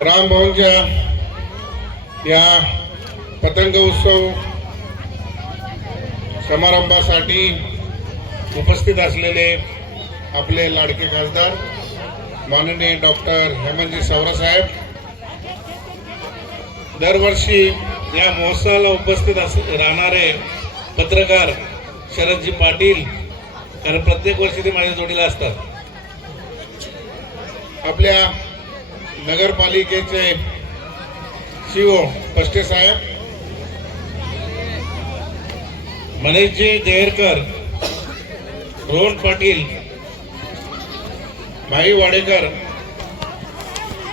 रामभाऊंच्या या पतंग उत्सव समारंभासाठी उपस्थित असलेले आपले लाडके खासदार माननीय डॉक्टर हेमंतजी सावरासाहेब दरवर्षी या महोत्सवाला उपस्थित अस राहणारे पत्रकार शरदजी पाटील कारण प्रत्येक वर्षी ते माझ्या जोडीला असतात. आपल्या नगरपालिकेचे सीओ पष्टे साहेब मनीषजी देहरकर रोहन पाटील भाई वाडेकर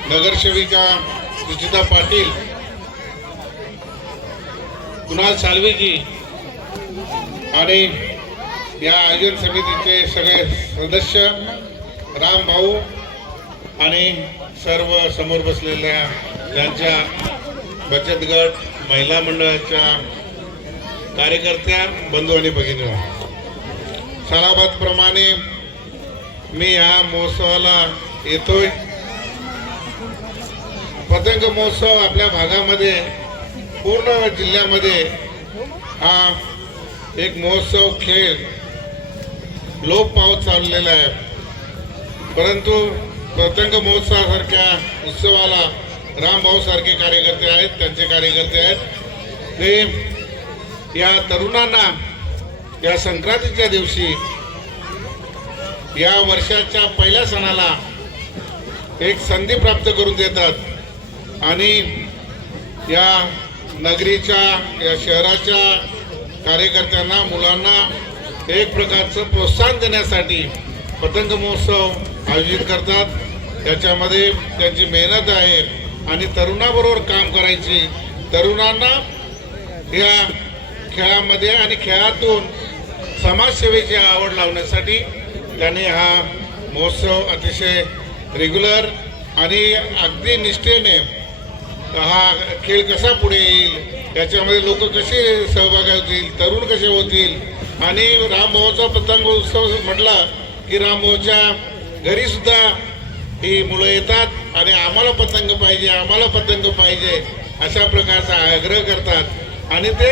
नगरसेविका सुचिता पाटील कुणाल सालवेजी आणि या आयोजन समितीचे सगळे सदस्य राम भाऊ आणि सर्व समोर बसलेल्या त्यांच्या बचत गट महिला मंडळाच्या कार्यकर्त्या बंधू आणि भगिनी. सालाबादप्रमाणे मी या महोत्सवाला येतोय. पतंग महोत्सव आपल्या भागामध्ये पूर्ण जिल्ह्यामध्ये हा एक महोत्सव खेळ लोप पावत चाललेला आहे. परंतु पतंग महोत्सवासारख्या उत्सवाला रामभाऊसारखे कार्यकर्ते आहेत त्यांचे कार्यकर्ते आहेत. ते या तरुणांना या संक्रांतीच्या दिवशी या वर्षाच्या पहिल्या सणाला एक संधी प्राप्त करून देतात. आणि या नगरीच्या या शहराच्या कार्यकर्त्यांना मुलांना एक प्रकारचं प्रोत्साहन देण्यासाठी पतंग महोत्सव आयोजित करतात. त्याच्यामध्ये त्यांची मेहनत आहे आणि तरुणाबरोबर काम करायची. तरुणांना या खेळामध्ये आणि खेळातून समाजसेवेची आवड लावण्यासाठी त्यांनी हा महोत्सव अतिशय रेग्युलर आणि अगदी निष्ठेने हा खेळ कसा पुढे येईल याच्यामध्ये लोक कसे सहभागी होतील तरुण कसे होतील? आणि रामभाऊचा पतंग उत्सव म्हटला की रामभाऊच्या घरी सुद्धा ही मुलं येतात आणि आम्हाला पतंग पाहिजे आम्हाला पतंग पाहिजे अशा प्रकारचा आग्रह करतात. आणि ते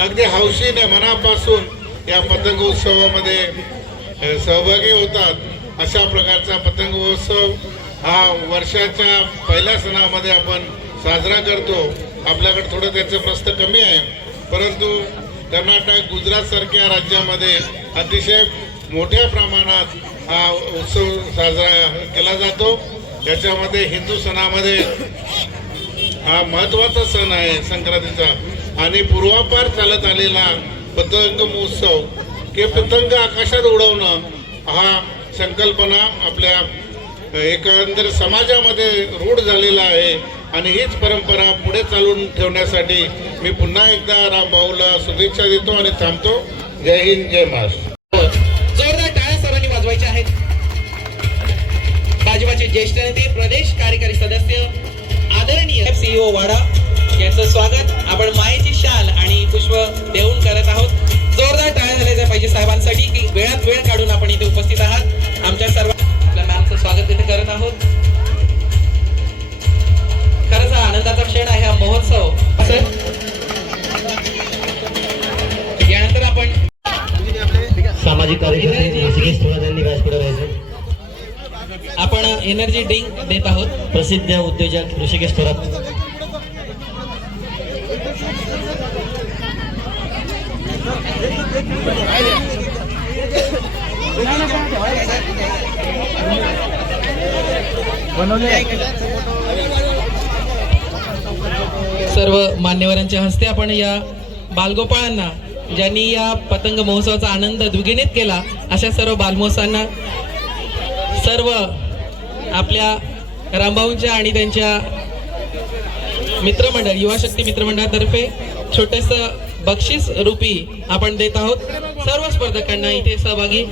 अगदी हौशीने मनापासून या पतंग उत्सवामध्ये सहभागी होतात. अशा प्रकारचा पतंग उत्सव हा वर्षाच्या पहिल्या सणामध्ये आपण साजरा करतो. आपल्याकडे थोडं त्याचं प्रस्त कमी आहे. परंतु कर्नाटक गुजरातसारख्या राज्यामध्ये अतिशय मोठ्या प्रमाणात हा उत्सव साजरा केला जातो. याच्यामध्ये हिंदू सणामध्ये हा महत्त्वाचा सण आहे संक्रांतीचा. आणि पूर्वापार चालत आलेला पतंग महोत्सव की पतंग आकाशात उडवणं हा संकल्पना आपल्या एकंदर समाजामध्ये रूढ झालेला आहे. आणि हीच परंपरा पुढे चालून ठेवण्यासाठी मी पुन्हा एकदा रामभाऊला शुभेच्छा देतो आणि थांबतो. जय हिंद जय महाराष्ट्र. ज्येष्ठ नेते प्रदेश कार्यकारी सदस्य आदरणीय सीईओ वाडा यांचं स्वागत. आपण मायेची शाल आणि पुष्प देऊन करत आहोत. जोरदार टाळ्या झाल्या पाहिजे साहेबांसाठी. की वेळात वेळ काढून आपण इथे उपस्थित आहात. आमच्या सर्व आपल्या मॅमचं स्वागत इथे करत आहोत. खरंच हा आनंदाचा क्षण आहे हा महोत्सव. असं? यानंतर आपण सामाजिक कार्यकर्ते आपण एनर्जी ड्रिंक देत आहोत. प्रसिद्ध उद्योजक ऋषिकेश थोरात. सर्व मान्यवरांच्या हस्ते आपण या बालगोपाळांना ज्यांनी या पतंग महोत्सवाचा आनंद द्विगुणित केला अशा सर्व बालमहोत्सवांना सर्व आपल्या रामभाऊंच्या आणि त्यांच्या मित्रमंडळ युवा शक्ती मित्रमंडळातर्फे छोटस बक्षीस रूपी आपण देत आहोत. सर्व स्पर्धकांना इथे सहभागी.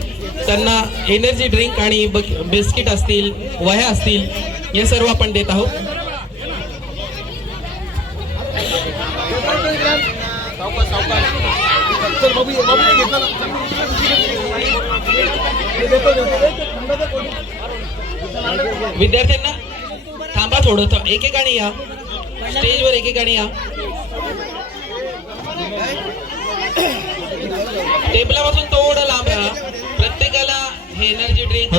त्यांना एनर्जी ड्रिंक आणि बक- बिस्किट असतील वह्या असतील हे सर्व आपण देत आहोत. विद्यार्थ्यांना थांबा थोडं एकेकाने या स्टेजवर एकेकाने या टेबलापासून थोडं लांब राहा प्रत्येकाला हे एनर्जी ड्रिंक.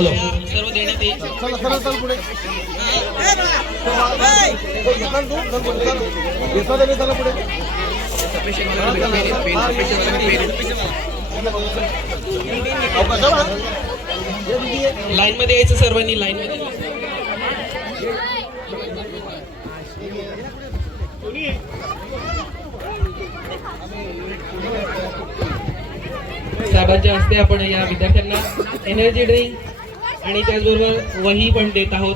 सर्व देण्यात येईल लाईन मध्ये यायचं सर्वांनी लाईन मध्ये साहेबांच्या हस्ते आपण या विद्यार्थ्यांना एनर्जी ड्रिंक आणि त्याचबरोबर वही पण देत आहोत.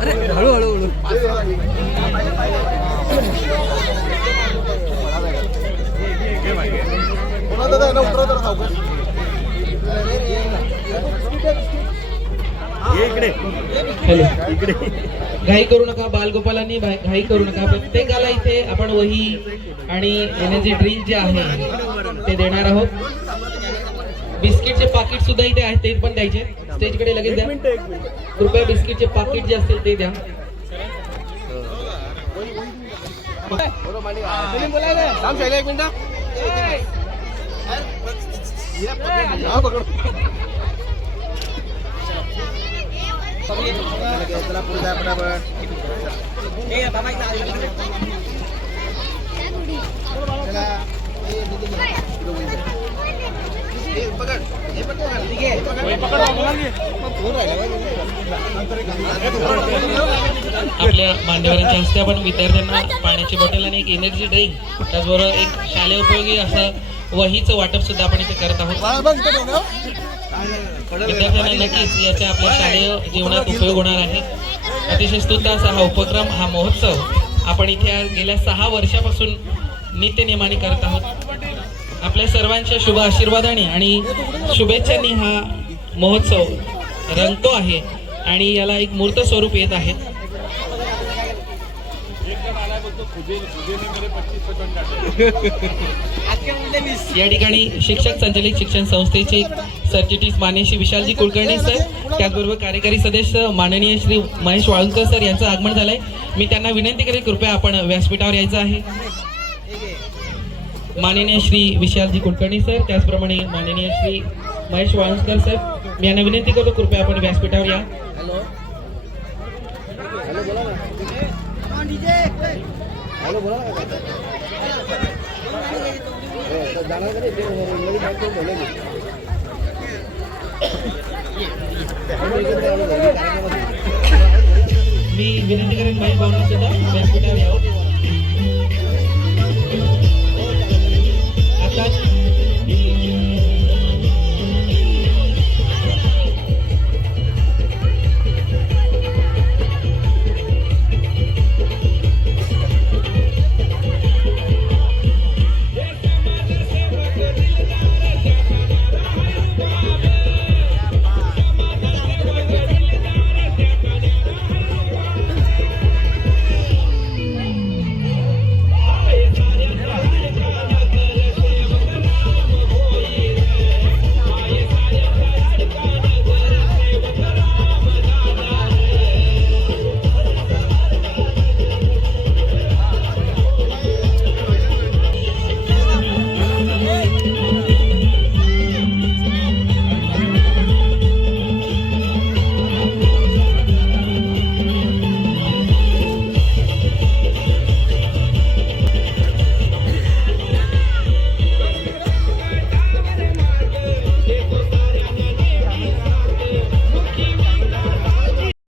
अरे हळू हळू हळू हॅलो घाई करू नका बालगोपालांनी घाई करू नका. प्रत्येकाला इथे आपण वही आणि एनर्जी ड्रिंक जे आहे ते देणार आहोत. बिस्किटचे पाकिट सुद्धा इथे आहेत ते पण द्यायचे. स्टेजकडे लगेच द्या. कृपया बिस्किटचे पाकिट जे असतील ते द्या. थांब शैला एक मिनिट. चला. आपल्या मान्यवरांच्या हस्ते आपण विद्यार्थ्यांना पाण्याची बॉटल आणि एक एनर्जी ड्रिंक त्याचबरोबर एक शालेय उपयोगी असं वहीचं वाटप सुद्धा आपण इथे करत आहोत. विद्यार्थ्यांना नक्कीच याचा आपल्या शालेय जीवनात उपयोग होणार आहे. अतिशय स्तुत्य असा हा उपक्रम हा महोत्सव आपण इथे गेल्या सहा वर्षापासून नित्यनेमाने करत आहोत. आपल्या सर्वांच्या शुभ आशीर्वादाने आणि शुभेच्छांनी हा महोत्सव रंगतो आहे आणि याला एक मूर्त स्वरूप येत आहे. या ठिकाणी शिक्षक संचलित शिक्षण संस्थेचे सरचिटणीस मान्य श्री विशालजी कुलकर्णी सर त्याचबरोबर कार्यकारी सदस्य माननीय श्री महेश वाळुंकर सर यांचं आगमन झालंय. मी त्यांना विनंती करेन कृपया आपण व्यासपीठावर यायचं आहे. माननीय श्री विशालजी कुलकर्णी सर त्याचप्रमाणे माननीय श्री महेश वाळुंकर सर मी यांना विनंती करतो कृपया आपण व्यासपीठावर या. मी. विनंती करेन महेश भाऊंना सुद्धा व्यासपीठावर यावं.